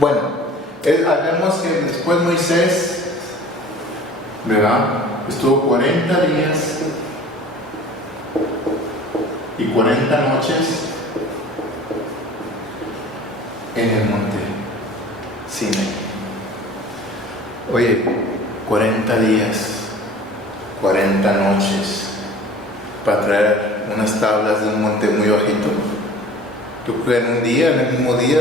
Bueno, vemos que después Moisés, ¿verdad? Estuvo 40 días y 40 noches en el monte Sinaí. Oye, 40 días, 40 noches para traer unas tablas de un monte muy bajito. Tú crees en un día, en el mismo día,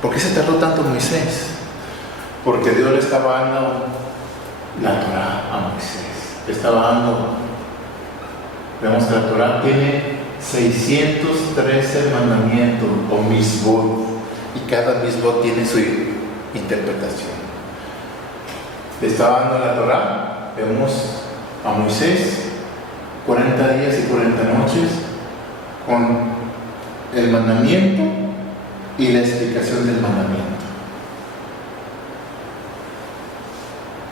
¿por qué se tardó tanto Moisés? Porque Dios le estaba dando la Torah a Moisés. Le estaba dando, vemos que la Torah tiene 613 mandamientos o misbot, y cada misbot tiene su interpretación. Le estaba dando la Torah, vemos a Moisés 40 días y 40 noches con el mandamiento y la explicación del mandamiento.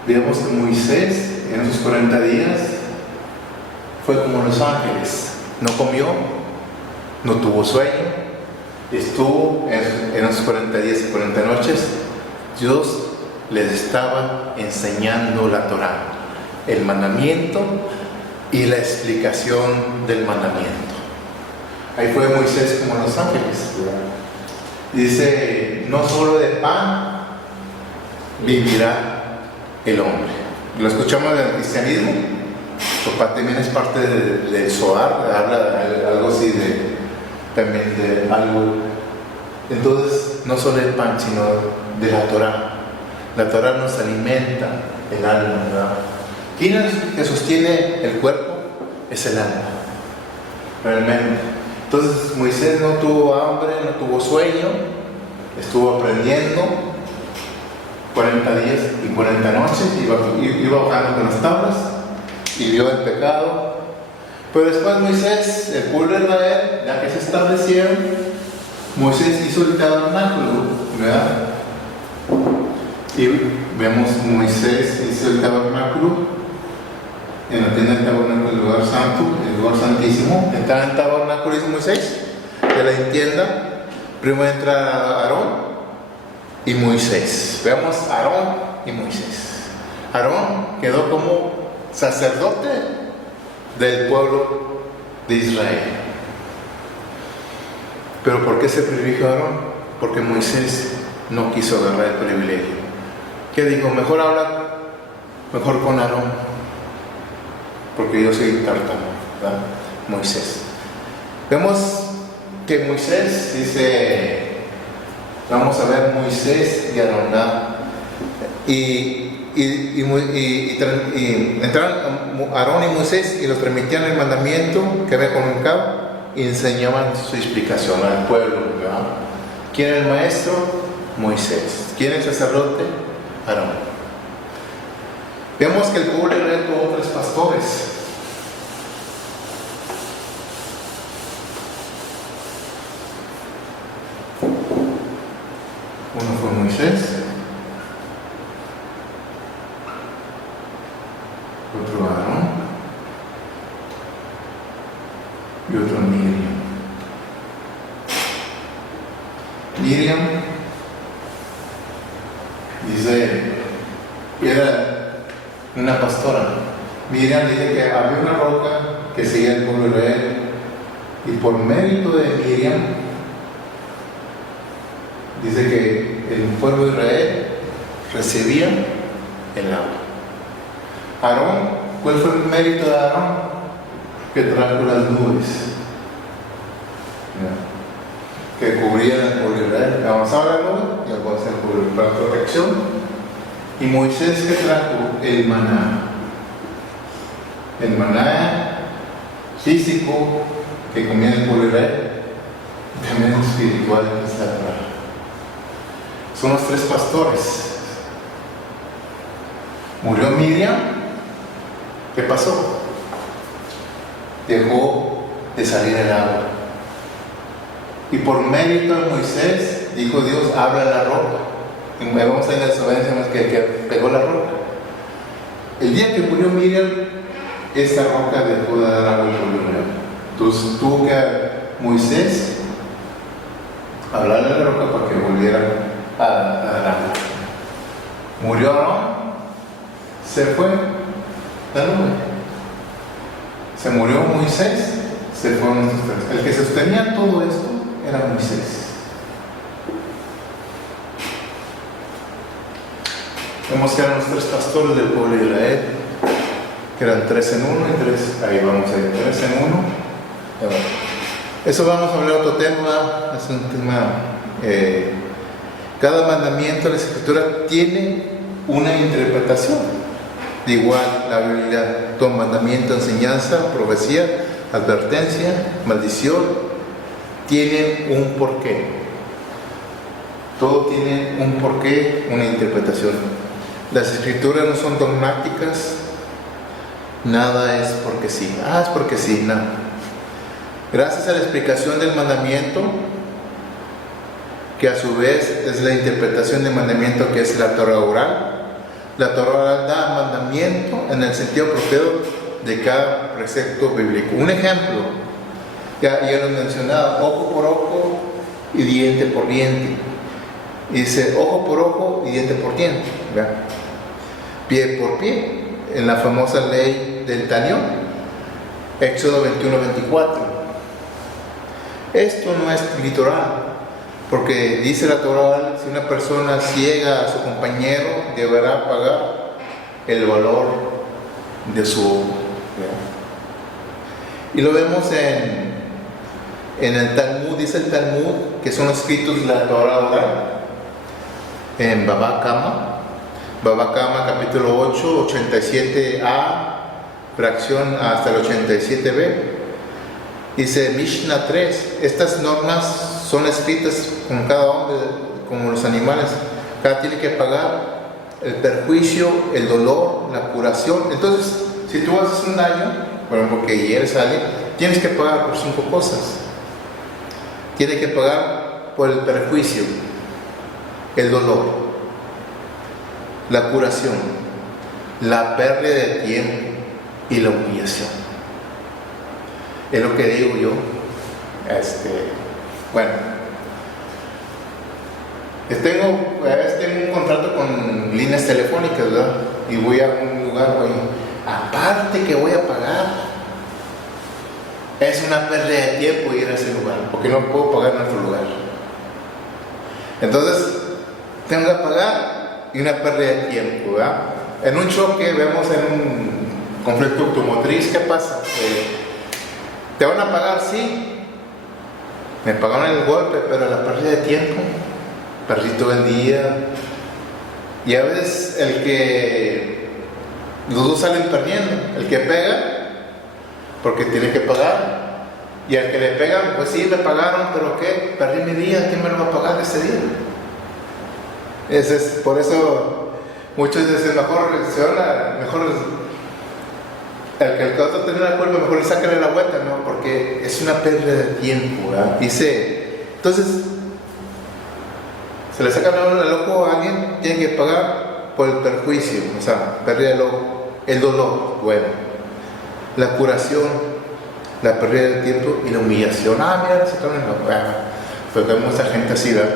Vemos que Moisés en esos 40 días fue como los ángeles, no comió, no tuvo sueño, estuvo en esos 40 días y 40 noches. Dios les estaba enseñando la Torah, el mandamiento y la explicación del mandamiento. Ahí fue Moisés como los ángeles. Dice, no solo de pan vivirá el hombre. Lo escuchamos del cristianismo. Papá también es parte del Zohar, habla de algo así también de algo. Entonces, no solo el pan, sino de la Torah. La Torah nos alimenta el alma, ¿verdad? ¿Quién es que sostiene el cuerpo? Es el alma, realmente. Entonces Moisés no tuvo hambre, no tuvo sueño, estuvo aprendiendo 40 días y 40 noches, iba bajando con las tablas y vio el pecado. Pero después Moisés, el pueblo de Israel, ya que se establecieron, Moisés hizo el tabernáculo, ¿verdad? Y vemos Moisés hizo el tabernáculo en la tienda del tabernáculo, el lugar santo, el lugar santísimo. Entra en el tabernáculo, dice Moisés, de la tienda. Primero entra Aarón y Moisés. Veamos Aarón y Moisés. Aarón quedó como sacerdote del pueblo de Israel. Pero ¿por qué se privilegió a Aarón? Porque Moisés no quiso agarrar el privilegio. ¿Qué dijo? Mejor con Aarón, porque yo soy tártaro, ¿verdad? Moisés. Vemos que Moisés dice, vamos a ver Moisés y Aarón, ¿verdad? Y entraron Aarón y Moisés y los permitían el mandamiento que había comunicado y enseñaban su explicación al pueblo, ¿verdad? ¿Quién es el maestro? Moisés. ¿Quién es el sacerdote? Aarón. Vemos que el pueblo de Israel tuvo 3 pastores. Uno fue Moisés, otro Aarón y otro Miriam. Miriam dice que era una pastora. Miriam dice que había una roca que seguía el pueblo de Israel, y por mérito de Miriam dice que el pueblo de Israel recibía el agua. Aarón, ¿cuál fue el mérito de Aarón? Que trajo las nubes, que cubrían el pueblo de Israel. Avanzaba la nube y avanzaba el pueblo para protección. Y Moisés, que trajo el maná. El maná físico que comía el pueblo de Israel, también espiritual que es la Torah. Son los 3 pastores. Murió Miriam. ¿Qué pasó? Dejó de salir el agua. Y por mérito de Moisés, dijo Dios, habla la roca. Y vamos a ir a la desobediencia que pegó la roca. El día que murió Miriam, esta roca dejó de dar agua al pueblo. Entonces tuvo que Moisés hablarle a la roca para que volviera a Aram. Murió Aarón, se fue la nube. Se murió Moisés, se fueron los tres. El que sostenía todo esto era Moisés. Vemos que eran los tres pastores del pueblo de Israel, que eran 3 en 1 y 3, ahí vamos a ir, 3 en 1. Eso vamos a hablar otro tema, es un tema, cada mandamiento de la Escritura tiene una interpretación. De igual, la Biblia, todo mandamiento, enseñanza, profecía, advertencia, maldición, tienen un porqué. Todo tiene un porqué, una interpretación. Las Escrituras no son dogmáticas, nada es porque sí. Es porque sí, no. Gracias a la explicación del mandamiento, que a su vez es la interpretación del mandamiento que es la Torah oral. La Torah oral da mandamiento en el sentido apropiado de cada precepto bíblico. Un ejemplo, ya lo he mencionado, ojo por ojo y diente por diente. Y dice ojo por ojo y diente por diente, ¿verdad? Pie por pie, en la famosa ley del talión, Éxodo 21-24. Esto no es literal, porque dice la Torah, si una persona ciega a su compañero, deberá pagar el valor de su ojo. Y lo vemos en el Talmud, dice el Talmud, que son escritos de la Torah oral, en Baba Kama, capítulo 8, 87a, fracción hasta el 87b. Dice Mishnah 3, estas normas son escritas con cada hombre, como los animales. Cada tiene que pagar el perjuicio, el dolor, la curación. Entonces, si tú haces un daño, por ejemplo, que hieres a alguien, tienes que pagar por 5 cosas. Tienes que pagar por el perjuicio, el dolor, la curación, la pérdida de tiempo y la humillación. Es lo que digo yo. Bueno, tengo un contrato con líneas telefónicas, ¿verdad? Y voy a un lugar, aparte que voy a pagar, es una pérdida de tiempo ir a ese lugar, porque no puedo pagar en otro lugar. Entonces, tengo que pagar y una pérdida de tiempo, ¿verdad? En un choque, vemos en un conflicto automotriz, ¿qué pasa? ¿Te van a pagar? Sí. Me pagaron el golpe, pero la pérdida de tiempo, perdí todo el día. Y a veces los dos salen perdiendo. El que pega, porque tiene que pagar. Y al que le pegan, pues sí, me pagaron, pero ¿qué? Perdí mi día, ¿quién me lo va a pagar ese día? Por eso muchos dicen, mejor el que el otro tiene la culpa, mejor le sácale la vuelta, ¿no? Porque es una pérdida de tiempo, ¿verdad? Entonces, se le saca el ojo a alguien, tiene que pagar por el perjuicio, o sea, pérdida del ojo, el dolor, bueno, la curación, la pérdida de tiempo y la humillación. Mira, se sacaron el ojo, pues vemos a gente así, ¿verdad?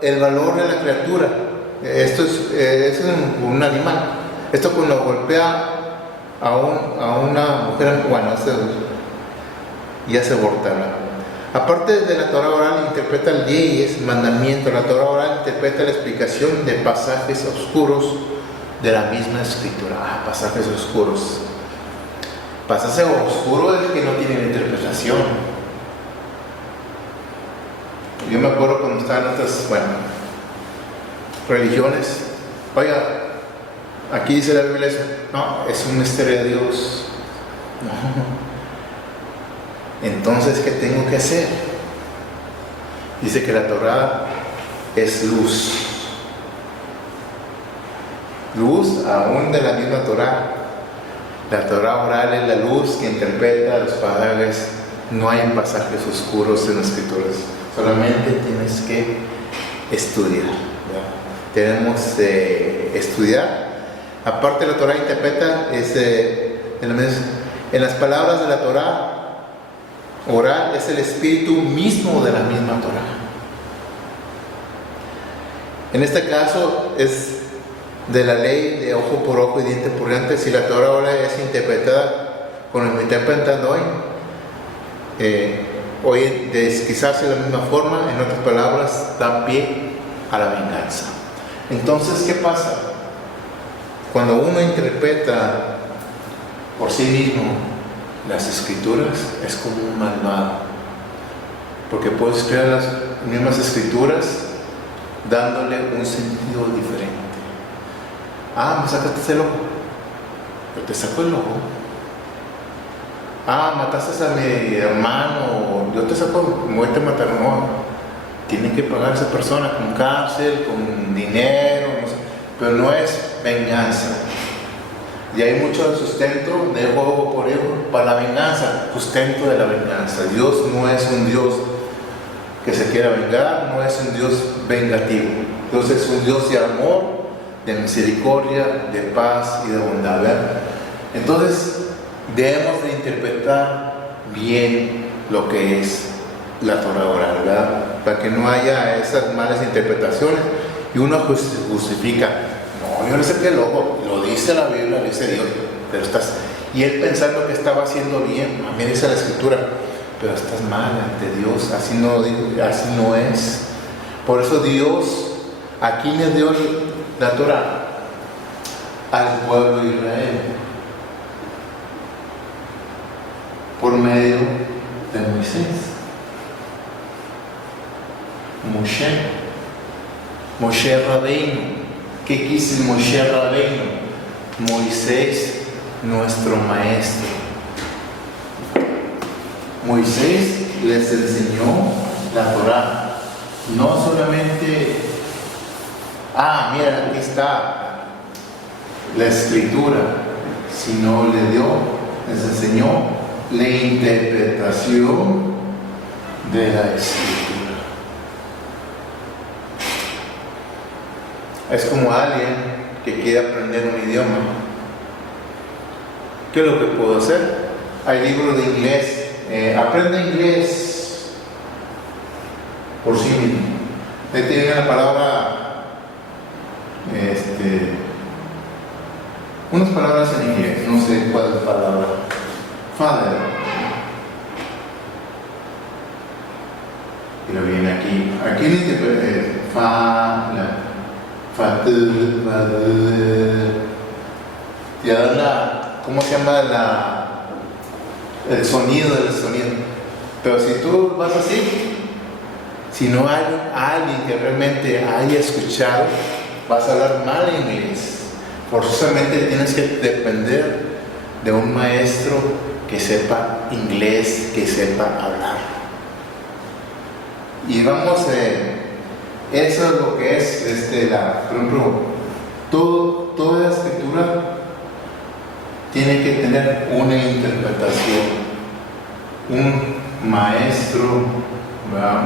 El valor de la criatura, esto es un animal. Esto cuando golpea a una mujer, bueno, ya se abortará. Aparte de la Torah oral, interpreta leyes, mandamientos. La Torah oral interpreta la explicación de pasajes oscuros de la misma escritura. Pasajes oscuros. Pasaje oscuro es el que no tiene interpretación. Yo me acuerdo cuando estaban estas, religiones. Oiga, aquí dice la Biblia eso. No, es un misterio de Dios. No. Entonces, ¿qué tengo que hacer? Dice que la Torah es luz. Luz aún de la misma Torah. La Torah oral es la luz que interpreta los pasajes. No hay pasajes oscuros en las Escrituras. Solamente tienes que estudiar. Tenemos que estudiar. Aparte, la Torah interpreta en las palabras de la Torah oral, es el espíritu mismo de la misma Torah. En este caso es de la ley de ojo por ojo y diente por diente. Si la Torah ahora es interpretada como me está interpretando hoy quizás de la misma forma, en otras palabras, da pie a la venganza. Entonces, ¿qué pasa? Cuando uno interpreta por sí mismo las escrituras, es como un malvado, porque puedes crear las mismas escrituras dándole un sentido diferente. Me sacaste el ojo, pero te sacó el ojo. Mataste a mi hermano, yo te saco, me voy a matar. No, tienen que pagar a esa persona con cárcel, con dinero, no sé, pero no es venganza. Y hay mucho sustento de ojo por ojo para la venganza, sustento de la venganza. Dios no es un Dios que se quiera vengar, no es un Dios vengativo. Dios es un Dios de amor, de misericordia, de paz y de bondad, ¿verdad? Entonces debemos de interpretar bien lo que es la Torah oral, ¿verdad? Para que no haya esas malas interpretaciones y uno justifica. No, yo no sé qué lo dice la Biblia, lo dice Dios, pero estás, y él pensando que estaba haciendo bien, a mí dice la Escritura, pero estás mal ante Dios, así no es. Por eso Dios, ¿a quién le dio la Torah? Al pueblo de Israel, por medio de Moisés. Moshe Rabbeinu. ¿Qué quiso Moshe Rabbeinu? Moisés, nuestro maestro. Moisés les enseñó la Torah. No solamente, mira, aquí está la escritura, sino les enseñó la interpretación de la escritura. Es como alguien que quiere aprender un idioma. ¿Qué es lo que puedo hacer? Hay libros de inglés. Aprende inglés por sí mismo. Ahí tienen la palabra, unas palabras en inglés, no sé cuál es la palabra. Father. Y lo viene aquí. Aquí le interpreta ya da ¿cómo se llama? El sonido del sonido. Pero si tú vas así, si no hay alguien que realmente haya escuchado, vas a hablar mal inglés. Forzosamente tienes que depender de un maestro que sepa inglés, que sepa hablar. Y vamos eso es lo que es, por ejemplo, toda la escritura tiene que tener una interpretación. Un maestro,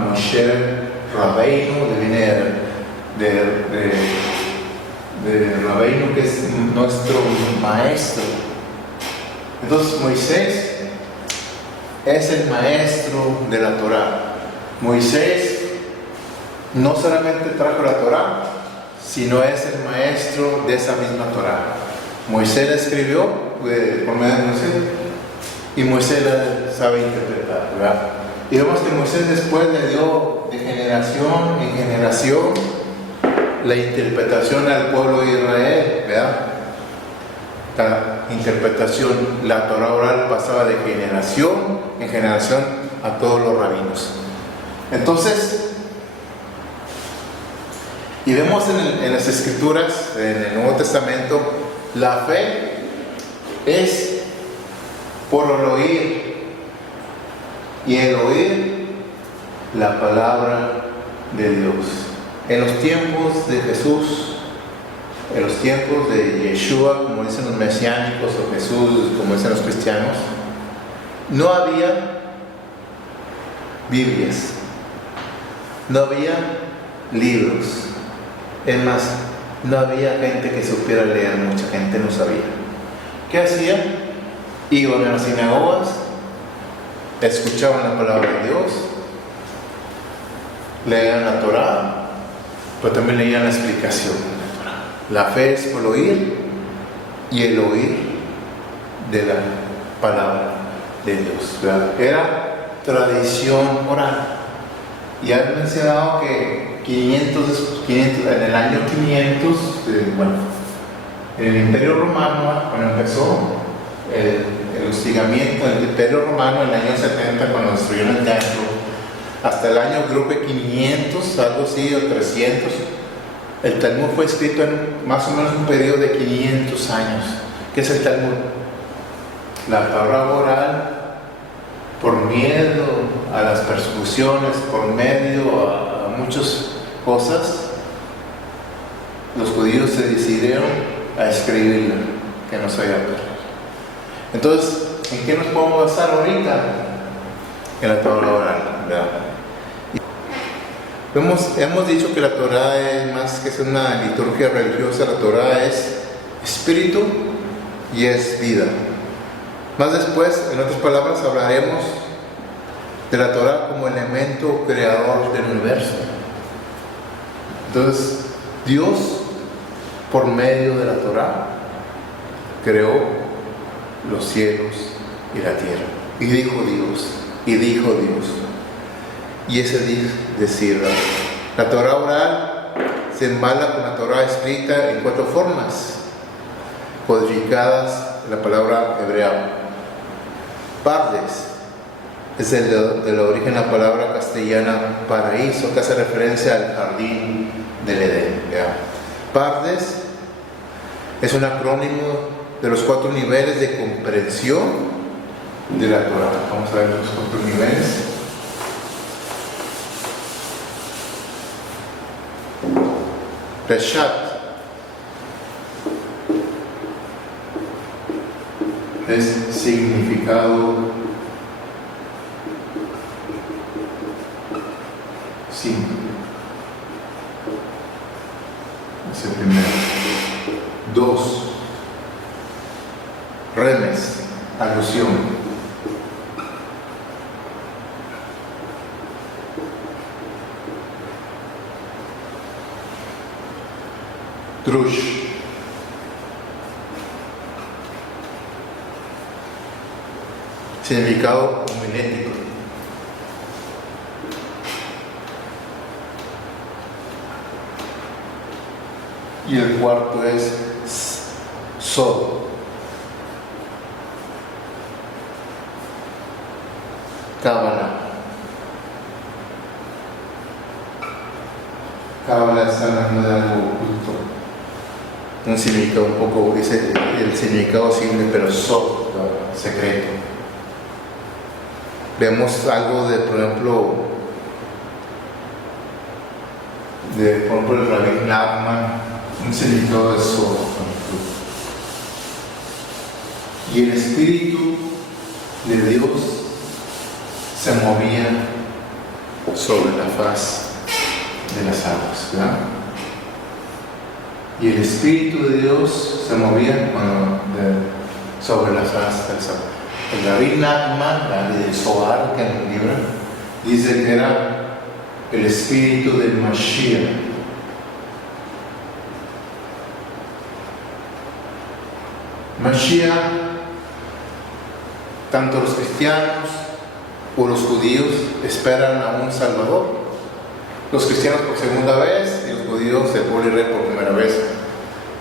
Moshe Rabbeinu, viene de Rabbeinu, que es nuestro maestro. Entonces Moisés es el maestro de la Torah. Moisés no solamente trajo la Torah, sino es el maestro de esa misma Torah. Moisés la escribió por medio de Moisés, y Moisés la sabe interpretar, ¿verdad? Y vemos que Moisés después le dio de generación en generación la interpretación al pueblo de Israel, ¿verdad? La interpretación, la Torah oral pasaba de generación en generación a todos los rabinos. Entonces, y vemos en las Escrituras, en el Nuevo Testamento, la fe es por el oír, y el oír la palabra de Dios. En los tiempos de Jesús, en los tiempos de Yeshua, como dicen los mesiánicos, o Jesús, como dicen los cristianos, no había Biblias, no había libros. Es más, no había gente que supiera leer, mucha gente no sabía. ¿Qué hacían? Iban a las sinagogas, escuchaban la palabra de Dios, leían la Torah, pero también leían la explicación de la Torah. La fe es por oír, y el oír de la palabra de Dios, ¿verdad? Era tradición oral. Y han mencionado que 500, en el año 500, en el Imperio Romano, cuando empezó el hostigamiento del Imperio Romano, en el año 70, cuando destruyeron el templo, hasta el año creo que 500, algo así, o 300, el Talmud fue escrito en más o menos un periodo de 500 años. ¿Qué es el Talmud? La palabra oral, por miedo a las persecuciones, por medio a muchas cosas, los judíos se decidieron a escribirla, que no se vaya a perder. Entonces, ¿en qué nos podemos basar ahorita? En la Torah oral, ¿verdad? Hemos dicho que la Torah es más que ser una liturgia religiosa. La Torah es espíritu y es vida. Más después, en otras palabras, hablaremos de la Torah como elemento creador del universo. Entonces, Dios, por medio de la Torah, creó los cielos y la tierra. Y dijo Dios, y ese decir, la Torah oral se embala con la Torah escrita en 4 formas, codificadas en la palabra hebrea. Pardes es del origen la palabra castellana paraíso, que hace referencia al jardín del Edén. Pardes es un acrónimo de los 4 niveles de comprensión de la Torah. Vamos a ver los 4 niveles. Reshat es significado simple. Es el primero. 2. Remes, alusión. Drush, significado homilético. Y el cuarto es Sod, Cábala. Cábala está hablando de algo oculto, un significado un poco, dice el significado simple, pero Sod, secreto. Vemos algo de, por ejemplo, el Rabbi Nachman, un significado de Sod. Y el Espíritu de Dios se movía sobre la faz de las aguas, ¿verdad? Y el Espíritu de Dios se movía sobre la faz de las aguas. El Rabbi Nachman, de Zohar, que en el libro dice que era el Espíritu del Mashiach. Mashiach, tanto los cristianos o los judíos esperan a un Salvador. Los cristianos por segunda vez y los judíos el pueblo Israel por primera vez,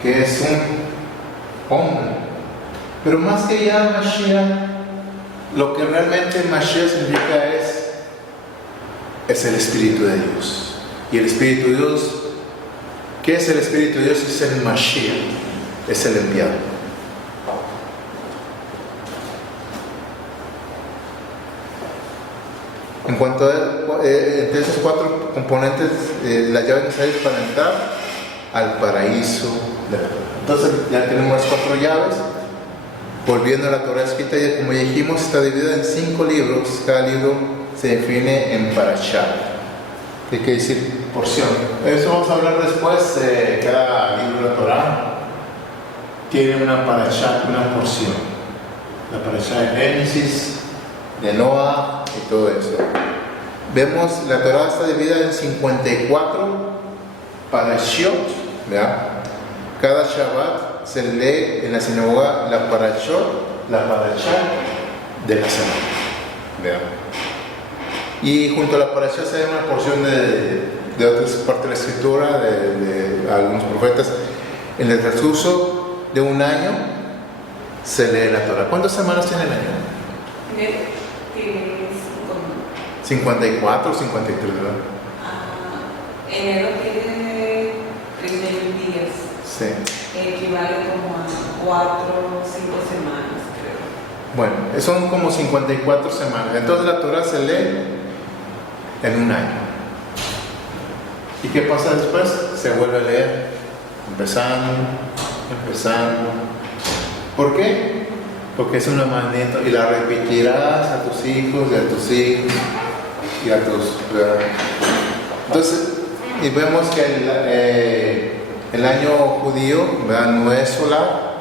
que es un hombre. Pero más que ya Mashiach, lo que realmente Mashiach significa es el Espíritu de Dios. Y el Espíritu de Dios, ¿qué es el Espíritu de Dios? Es el Mashiach, es el enviado. En cuanto a entre esos 4 componentes, las llaves necesarias para entrar al paraíso de la Torah. Entonces ya tenemos las 4 llaves. Volviendo a la Torah escrita, ya como ya dijimos, está dividida en 5 libros. Cada libro se define en parashá, que quiere decir porción. Eso vamos a hablar después. Cada libro de la Torah tiene una parashá, una porción. La parashá de Génesis, de Noah y todo eso. Vemos, la Torah está dividida en 54 parashot, ¿verdad? Cada Shabbat se lee en la sinagoga la parashot, la parashá de la semana, ¿verdad? Y junto a la parashá se da una porción de otras partes de la escritura, de algunos profetas. En el transcurso de un año se lee la Torah. ¿Cuántas semanas tiene el año? 54 o 53, ¿verdad? Enero tiene 31 días. Sí. Equivale como a 4 o 5 semanas, creo. Bueno, son como 54 semanas. Entonces la Torah se lee en un año. ¿Y qué pasa después? Se vuelve a leer, empezando. ¿Por qué? Porque es una mandamiento y la repetirás a tus hijos y a tus hijos y a tus... Entonces, y vemos que el año judío, ¿verdad? No es solar,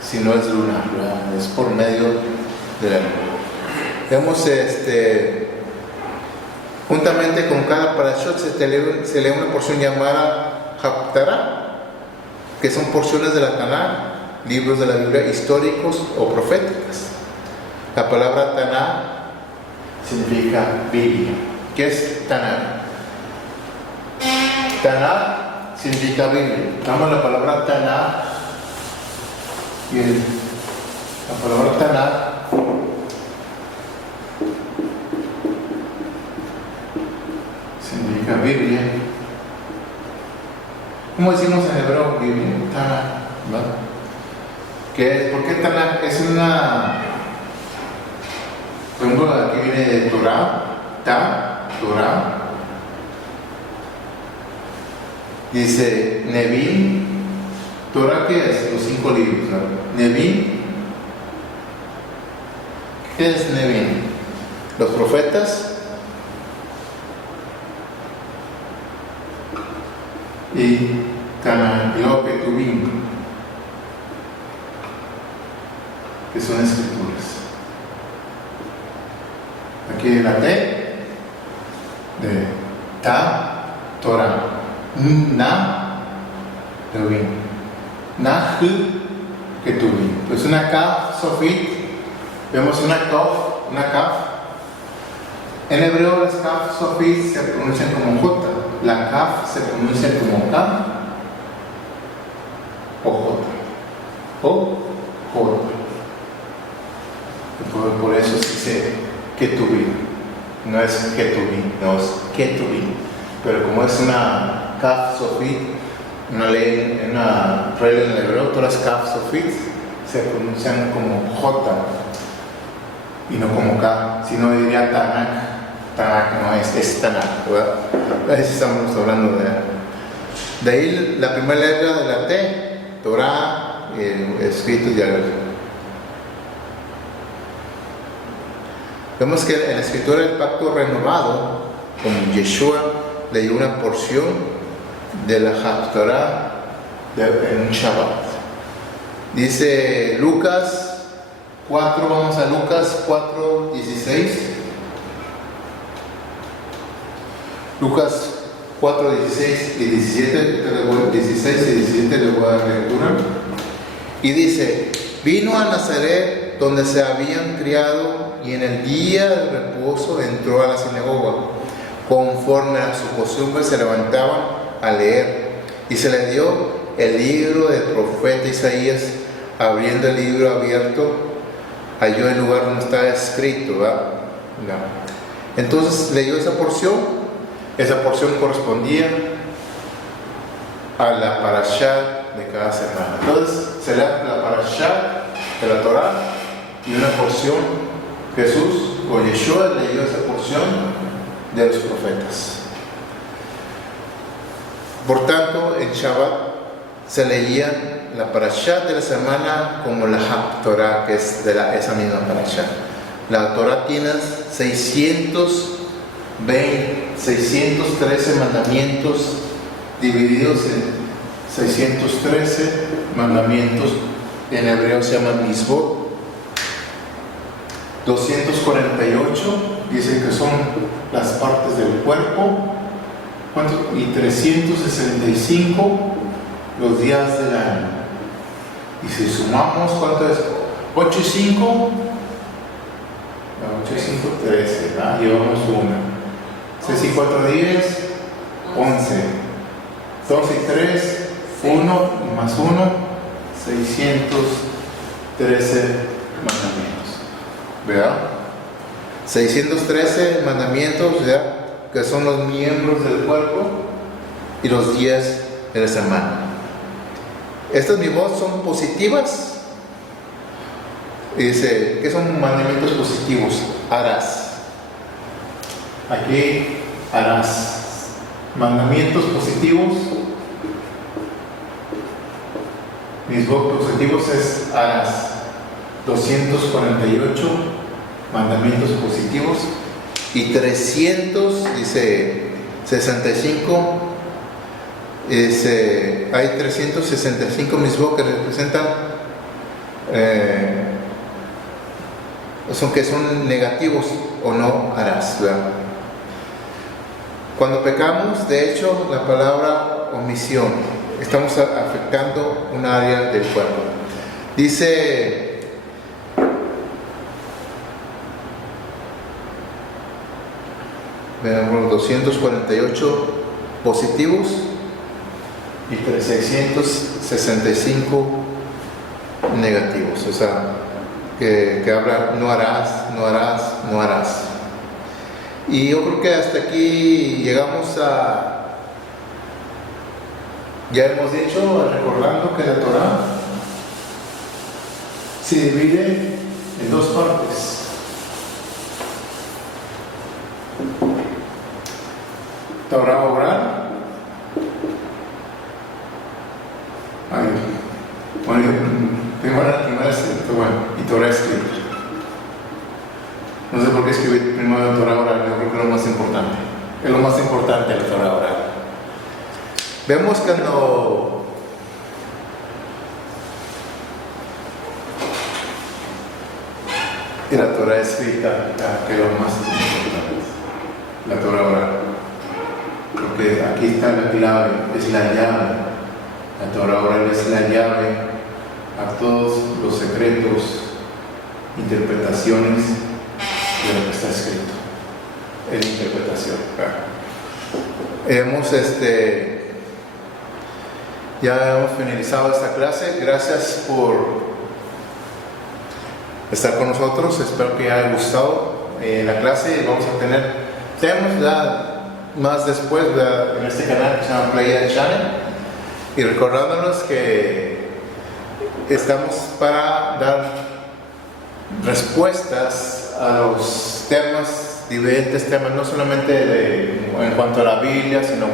sino es lunar, ¿verdad? Es por medio del año. Vemos juntamente con cada parashot se lee una porción llamada Haftarah, que son porciones de la Tanaj, libros de la Biblia históricos o proféticas. La palabra Tanaj significa Biblia. ¿Qué es Tanaj? Tanaj significa Biblia. Damos la palabra Tanaj y la palabra Tanaj significa Biblia. ¿Cómo decimos en hebreo Biblia? Tanaj, ¿verdad? ¿Por qué Tanaj? Es una... Por ejemplo, aquí viene de Torah, Torah. Dice Nevim. Torah, ¿qué es? Los 5 libros, ¿no? Nevim. ¿Qué es Nevim? Los profetas y Tanaj, y luego Ketuvim, que son escrituras. Aquí la T de Ta, Torah. Na, Ketuvim. Na, Ketuvim. Pues una Kaf, Sofit. Vemos una Kaf. En hebreo las Kaf, Sofit se pronuncian como J. La Kaf se pronuncia como K o J. O J. Por eso se dice Ketuvim. No es Ketuvim, no es Ketuvim. Pero como es una Kaf Sofit, una regla en el hebreo, todas las Kaf Sofit se pronuncian como J y no como K, si no diría Tanaj. Tanaj no es Tanaj, ¿verdad? Ahí sí estamos hablando de ahí la primera letra de la T, Torah, escrito diario. Vemos que en la escritura del pacto renovado, con Yeshua leyó una porción de la Haftarah en un Shabbat. Dice Lucas 4, vamos a Lucas 4, 16. Lucas 4, 16 y 17, 16 y 17 le voy a dar lectura. Y dice, vino a Nazaret donde se habían criado y en el día del reposo entró a la sinagoga. Conforme a su costumbre se levantaban a leer y se le dio el libro del profeta Isaías. Abriendo el libro abierto, halló el lugar donde estaba escrito, ¿verdad? No. Entonces leyó esa porción. Esa porción correspondía a la parashá de cada semana. Entonces se lee la parashá de la Torah y una porción. Jesús o Yeshua leyó esa porción de los profetas. Por tanto, en Shabbat se leía la parashá de la semana como la Haftarah, que es de esa misma parashá. La Torah tiene 613 mandamientos divididos en 613 mandamientos. En hebreo se llaman mitzvot. 248 dice que son las partes del cuerpo ¿cuánto? Y 365 los días del año. Y si sumamos, ¿cuánto es? 8 y 5, 8 y 5, 13, ¿verdad? Llevamos 1. 6 y 4, 10, 11. 2 y 3, 1 y más 1, 613 mandamientos. ¿Verdad? 613 mandamientos, ¿verdad? Que son los miembros del cuerpo y los días de la semana. Estas mismos son positivas. Y dice, ¿qué son mandamientos positivos? Harás. Aquí harás. Mandamientos positivos. Mis votos positivos es harás. 248 mandamientos positivos y 300, dice 65, hay 365 misbot que representan que son negativos o no harás, ¿verdad? Cuando pecamos, de hecho, la palabra omisión, estamos afectando un área del cuerpo. Dice veamos 248 positivos y 665 negativos, o sea, que habla no harás, no harás, no harás. Y yo creo que hasta aquí llegamos ya hemos dicho, recordando que la Torah se divide en dos partes. Torah oral. Primero escrito, y Torah escrita. No sé por qué escribir primero Torah oral, yo creo que es lo más importante. Es lo más importante la Torah oral. Vemos cuando la Torah escrita, que es lo más importante, la Torah oral. Porque aquí está la clave, es la llave. La Torah oral es la llave a todos los secretos, interpretaciones de lo que está escrito. Es la interpretación. Ya hemos finalizado esta clase. Gracias por estar con nosotros. Espero que haya gustado la clase. Vamos a tener temas más después en este canal que se llama Playa Channel, y recordándonos que estamos para dar respuestas a los temas, diferentes temas, no solamente en cuanto a la Biblia, sino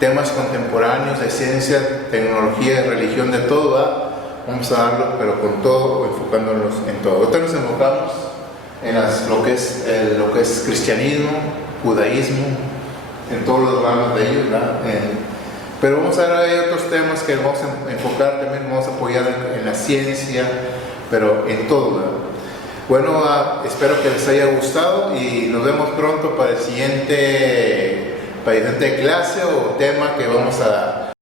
temas contemporáneos de ciencia, tecnología, religión, de todo, ¿verdad? Vamos a darlo, pero con todo, enfocándonos en todo. Ahorita nos enfocamos en lo que es cristianismo, judaísmo, en todos los ramas de ellos, ¿verdad? Pero vamos a ver, hay otros temas que vamos a enfocar también, vamos a apoyar en la ciencia, pero en todo, ¿verdad? Bueno, espero que les haya gustado y nos vemos pronto para el siguiente clase o tema que vamos a